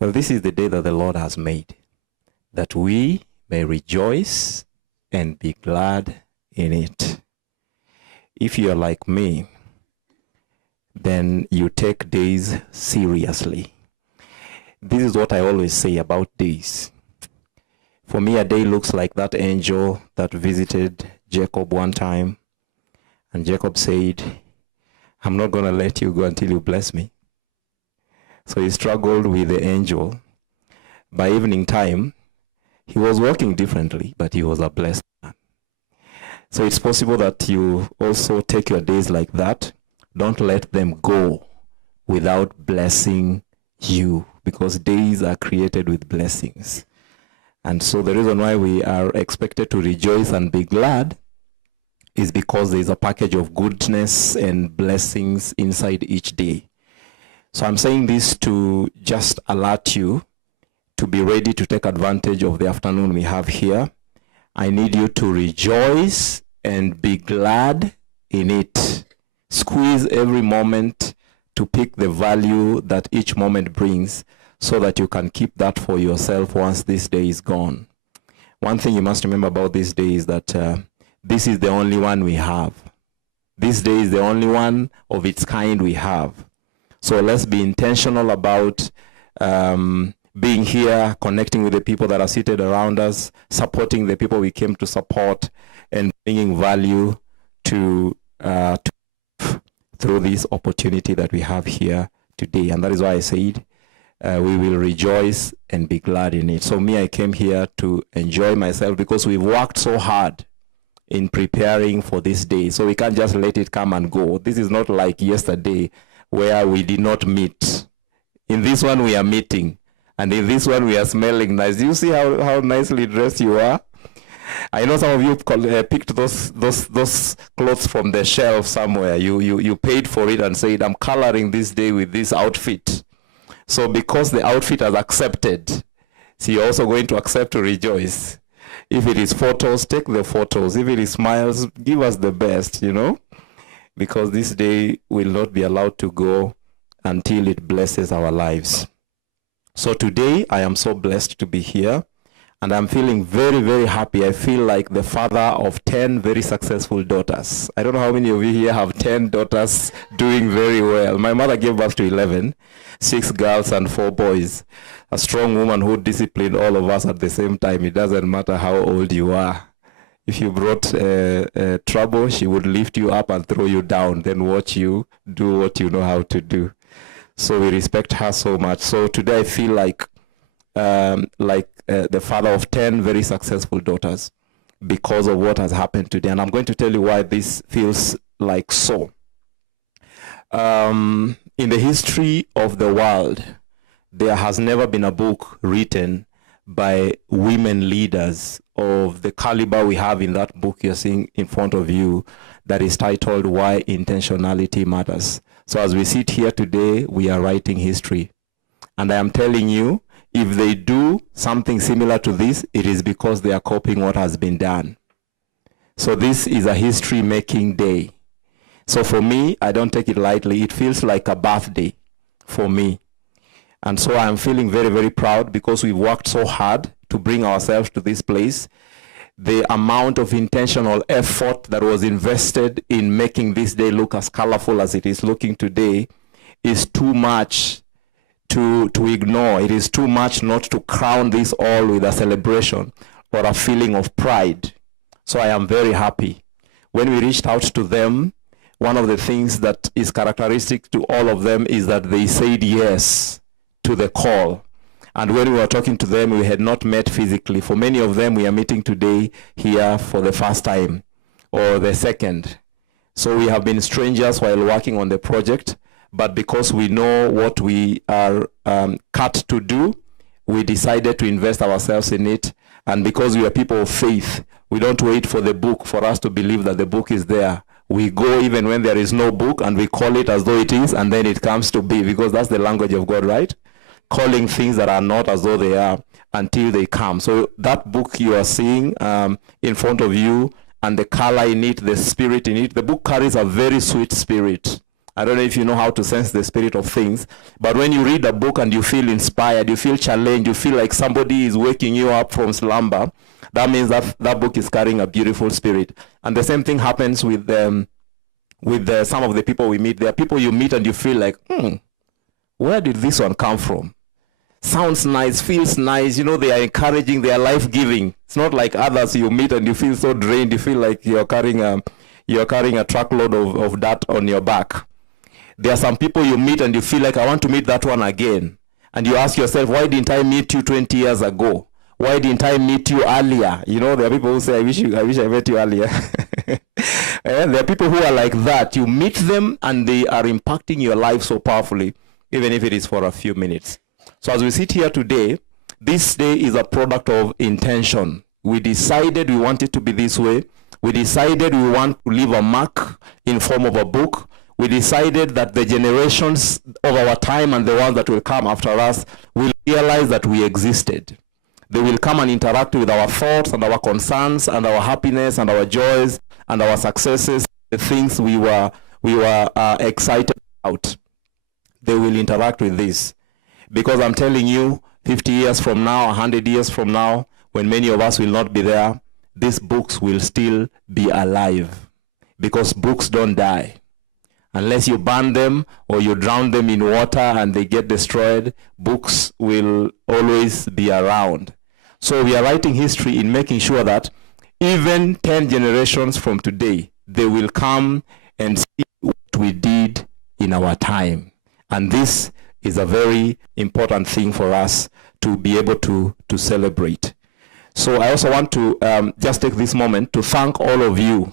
Well, this is the day that the Lord has made, that we may rejoice and be glad in it. If you are like me, then you take days seriously. This is what I always say about days. For me, a day looks like that angel that visited Jacob one time, and Jacob said, I'm not going to let you go until you bless me. So he struggled with the angel. By evening time, he was working differently, but he was a blessed man. So it's possible that you also take your days like that. Don't let them go without blessing you, because days are created with blessings. And so the reason why we are expected to rejoice and be glad is because there is a package of goodness and blessings inside each day. So I'm saying this to just alert you to be ready to take advantage of the afternoon we have here. I need you to rejoice and be glad in it. Squeeze every moment to pick the value that each moment brings so that you can keep that for yourself once this day is gone. One thing you must remember about this day is that this is the only one we have. This day is the only one of its kind we have. So let's be intentional about being here, connecting with the people that are seated around us, supporting the people we came to support, and bringing value to through this opportunity that we have here today. And that is why I said we will rejoice and be glad in it. So me, I came here to enjoy myself because we've worked so hard in preparing for this day. So we can't just let it come and go. This is not like yesterday where we did not meet. In this one we are meeting, and in this one we are smelling nice. You see how nicely dressed you are? I know some of you picked those clothes from the shelf somewhere. You paid for it and said, I'm coloring this day with this outfit. So because the outfit has accepted, so you're also going to accept to rejoice. If it is photos, take the photos. If it is smiles, give us the best, you know, because this day will not be allowed to go until it blesses our lives. So today, I am so blessed to be here, and I'm feeling very, very happy. I feel like the father of 10 very successful daughters. I don't know how many of you here have 10 daughters doing very well. My mother gave birth to 11, 6 girls and 4 boys. A strong woman who disciplined all of us at the same time. It doesn't matter how old you are. If you brought trouble, she would lift you up and throw you down, then watch you do what you know how to do. So we respect her so much. So today I feel like the father of 10 very successful daughters because of what has happened today. And I'm going to tell you why this feels like so. In the history of the world, there has never been a book written by women leaders of the caliber we have in that book you're seeing in front of you that is titled Why Intentionality Matters. So as we sit here today, we are writing history. And I am telling you, if they do something similar to this, it is because they are copying what has been done. So this is a history-making day. So for me, I don't take it lightly. It feels like a birthday for me. And so I'm feeling very, very proud because we've worked so hard to bring ourselves to this place. The amount of intentional effort that was invested in making this day look as colorful as it is looking today is too much to ignore. It is too much not to crown this all with a celebration or a feeling of pride. So I am very happy. When we reached out to them, one of the things that is characteristic to all of them is that they said yes to the call. And when we were talking to them, we had not met physically. For many of them, we are meeting today here for the first time or the second. So we have been strangers while working on the project, but because we know what we are cut to do, we decided to invest ourselves in it. And because we are people of faith, we don't wait for the book for us to believe that the book is there. We go even when there is no book and we call it as though it is, and then it comes to be, because that's the language of God, right? Calling things that are not as though they are until they come. So that book you are seeing in front of you, and the color in it, the spirit in it, the book carries a very sweet spirit. I don't know if you know how to sense the spirit of things, but when you read a book and you feel inspired, you feel challenged, you feel like somebody is waking you up from slumber, that means that that book is carrying a beautiful spirit. And the same thing happens with some of the people we meet. There are people you meet and you feel like, where did this one come from? Sounds nice, feels nice, they are encouraging, they are life-giving. It's not like others you meet and you feel so drained, you feel like you're carrying a truckload of dirt on your back. There are some people you meet and you feel like, I want to meet that one again. And you ask yourself, why didn't I meet you 20 years ago? Why didn't I meet you earlier? There are people who say, I wish I met you earlier. And there are people who are like that. You meet them and they are impacting your life so powerfully, even if it is for a few minutes. So as we sit here today, this day is a product of intention. We decided we want it to be this way. We decided we want to leave a mark in form of a book. We decided that the generations of our time and the ones that will come after us will realize that we existed. They will come and interact with our thoughts and our concerns and our happiness and our joys and our successes, the things we were excited about. They will interact with this. Because I'm telling you, 50 years from now, 100 years from now, when many of us will not be there, these books will still be alive. Because books don't die. Unless you burn them or you drown them in water and they get destroyed, books will always be around. So we are writing history in making sure that even 10 generations from today, they will come and see what we did in our time. And this is a very important thing for us to be able to celebrate. So I also want to just take this moment to thank all of you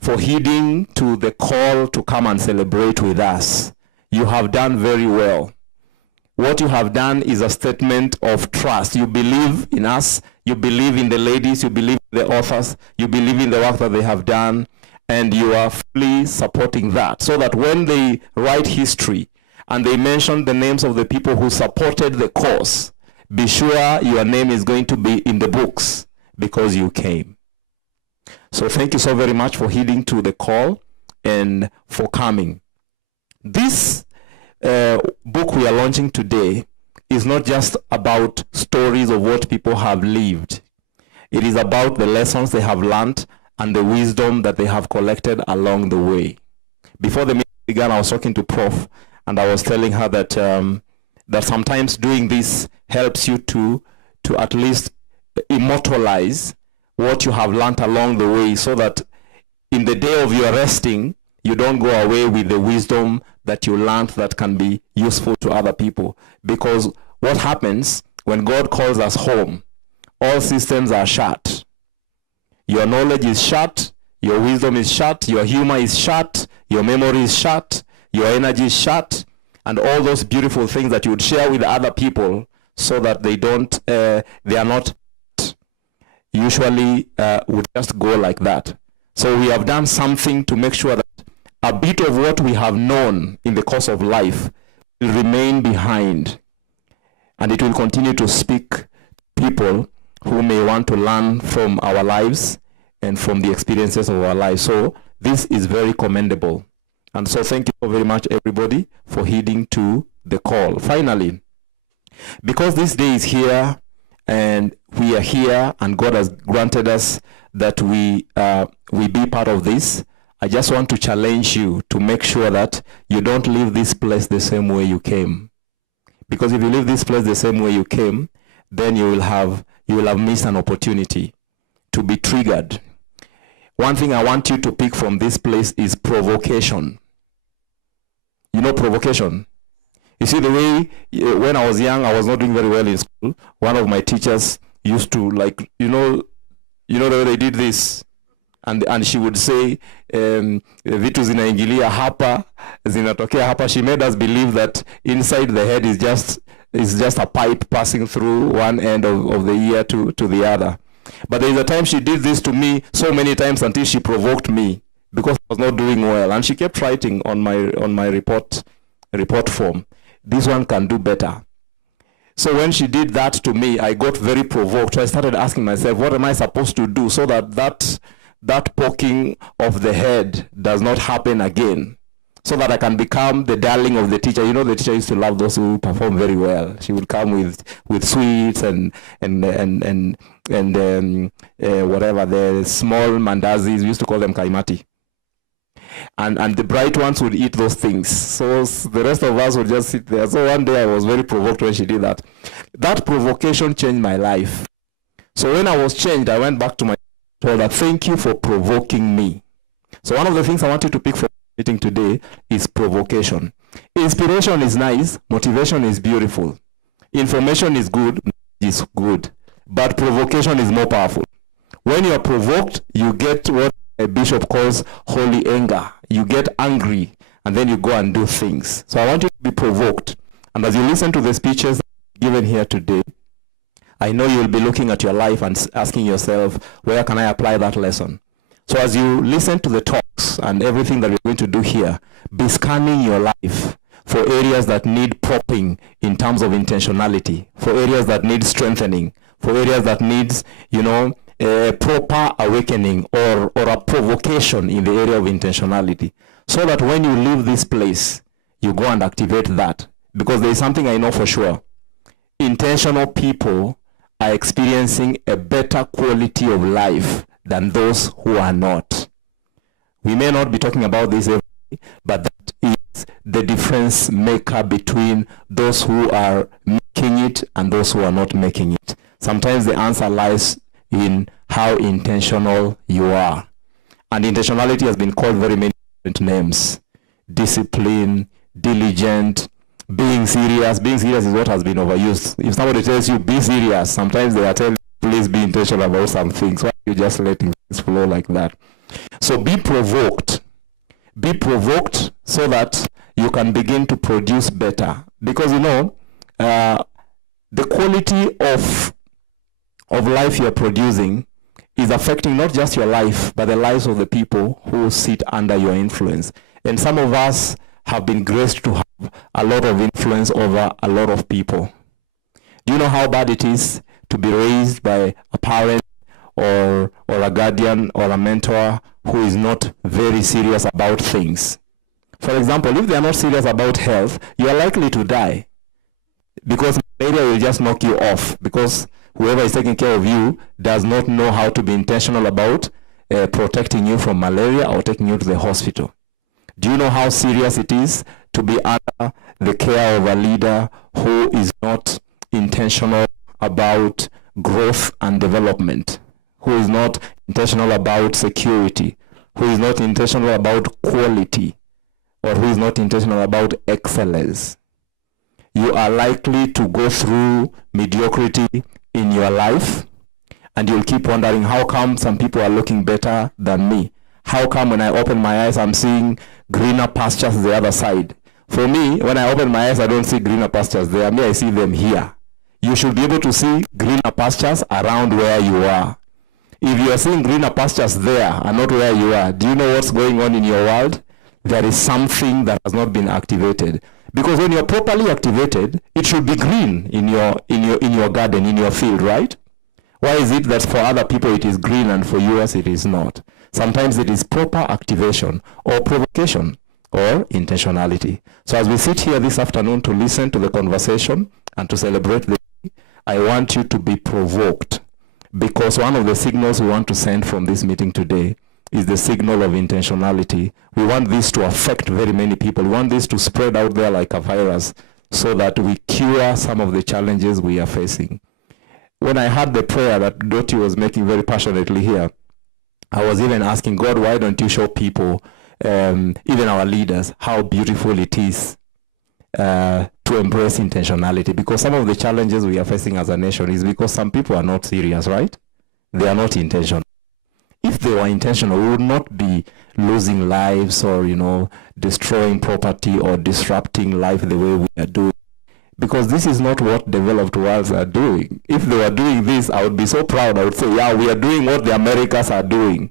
for heeding to the call to come and celebrate with us. You have done very well. What you have done is a statement of trust. You believe in us, you believe in the ladies, you believe in the authors, you believe in the work that they have done, and you are fully supporting that. So that when they write history and they mention the names of the people who supported the cause, be sure your name is going to be in the books because you came. So thank you so very much for heeding to the call and for coming. This book we are launching today is not just about stories of what people have lived. It is about the lessons they have learned and the wisdom that they have collected along the way. Before the meeting began, I was talking to Prof, and I was telling her that that sometimes doing this helps you to at least immortalize what you have learned along the way, so that in the day of your resting, you don't go away with the wisdom that you learned that can be useful to other people. Because what happens when God calls us home, all systems are shut. Your knowledge is shut, your wisdom is shut, your humor is shut, your memory is shut, your energy is shut, and all those beautiful things that you would share with other people so that they are not usually would just go like that. So we have done something to make sure that a bit of what we have known in the course of life will remain behind, and it will continue to speak to people who may want to learn from our lives and from the experiences of our lives. So this is very commendable. And so thank you very much, everybody, for heeding to the call. Finally, because this day is here and we are here and God has granted us that we be part of this, I just want to challenge you to make sure that you don't leave this place the same way you came. Because if you leave this place the same way you came, then you will have missed an opportunity to be triggered. One thing I want you to pick from this place is provocation. You know provocation? You see, the way, when I was young, I was not doing very well in school. One of my teachers used to, like, you know the way they did this? And she would say, vitu zinaingilia hapa, zinatokea hapa. She made us believe that inside the head is just a pipe passing through one end of the ear to the other. But there is a time she did this to me so many times until she provoked me because I was not doing well. And she kept writing on my report form, this one can do better. So when she did that to me, I got very provoked. So I started asking myself, what am I supposed to do so that poking of the head does not happen again? so that I can become the darling of the teacher. You know, the teacher used to love those who perform very well. She would come with sweets and whatever, the small mandazis. We used to call them kaimati. And the bright ones would eat those things. So the rest of us would just sit there. So one day I was very provoked when she did that. That provocation changed my life. So when I was changed, I went back to my told her, thank you for provoking me. So one of the things I want you to pick from the meeting today is provocation. Inspiration is nice. Motivation is beautiful. Information is good. But provocation is more powerful. When you are provoked, you get what a bishop calls holy anger. You get angry, and then you go and do things. So I want you to be provoked. And as you listen to the speeches given here today, I know you'll be looking at your life and asking yourself, where can I apply that lesson? So as you listen to the talks and everything that we're going to do here, be scanning your life for areas that need propping in terms of intentionality, for areas that need strengthening, for areas that needs, a proper awakening or a provocation in the area of intentionality, so that when you leave this place, you go and activate that. Because there is something I know for sure. Intentional people are experiencing a better quality of life than those who are not. We may not be talking about this every day, but that is the difference maker between those who are making it and those who are not making it. Sometimes the answer lies in how intentional you are. And intentionality has been called very many different names. Discipline, diligent, being serious. Being serious is what has been overused. If somebody tells you, be serious, sometimes they are telling you, please be intentional about some things. Why are you just letting things flow like that? So be provoked. Be provoked so that you can begin to produce better. Because, the quality of life you're producing is affecting not just your life, but the lives of the people who sit under your influence. And some of us have been graced to have a lot of influence over a lot of people. Do you know how bad it is to be raised by a parent or a guardian or a mentor who is not very serious about things? For example, if they are not serious about health, you are likely to die, because malaria will just knock you off, because whoever is taking care of you does not know how to be intentional about protecting you from malaria or taking you to the hospital. Do you know how serious it is to be under the care of a leader who is not intentional about growth and development, who is not intentional about security, who is not intentional about quality, or who is not intentional about excellence? You are likely to go through mediocrity in your life, and you'll keep wondering, how come some people are looking better than me? How come when I open my eyes, I'm seeing greener pastures the other side? For me, when I open my eyes, I don't see greener pastures there. Me, I see them here. You should be able to see greener pastures around where you are. If you are seeing greener pastures there and not where you are, do you know what's going on in your world? There is something that has not been activated. Because when you're properly activated, it should be green in your garden, in your field, right? Why is it that for other people it is green and for yours it is not? Sometimes it is proper activation or provocation or intentionality. So as we sit here this afternoon to listen to the conversation and to celebrate the day, I want you to be provoked, because one of the signals we want to send from this meeting today is the signal of intentionality. We want this to affect very many people. We want this to spread out there like a virus, so that we cure some of the challenges we are facing. When I heard the prayer that Dottie was making very passionately here, I was even asking God, why don't you show people, even our leaders, how beautiful it is to embrace intentionality? Because some of the challenges we are facing as a nation is because some people are not serious, right? They are not intentional. If they were intentional, we would not be losing lives or, destroying property or disrupting life the way we are doing. Because this is not what developed worlds are doing. If they were doing this, I would be so proud. I would say, yeah, we are doing what the Americas are doing.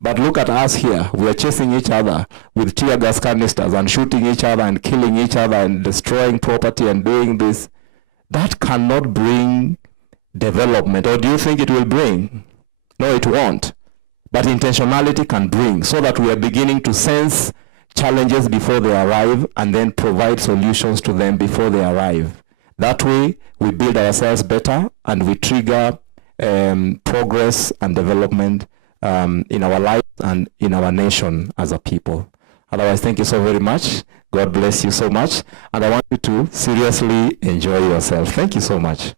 But look at us here. We are chasing each other with tear gas canisters and shooting each other and killing each other and destroying property and doing this. That cannot bring development. Or do you think it will bring? No, it won't. But intentionality can bring, so that we are beginning to sense challenges before they arrive and then provide solutions to them before they arrive. That way, we build ourselves better and we trigger progress and development in our lives and in our nation as a people. Otherwise, thank you so very much. God bless you so much. And I want you to seriously enjoy yourself. Thank you so much.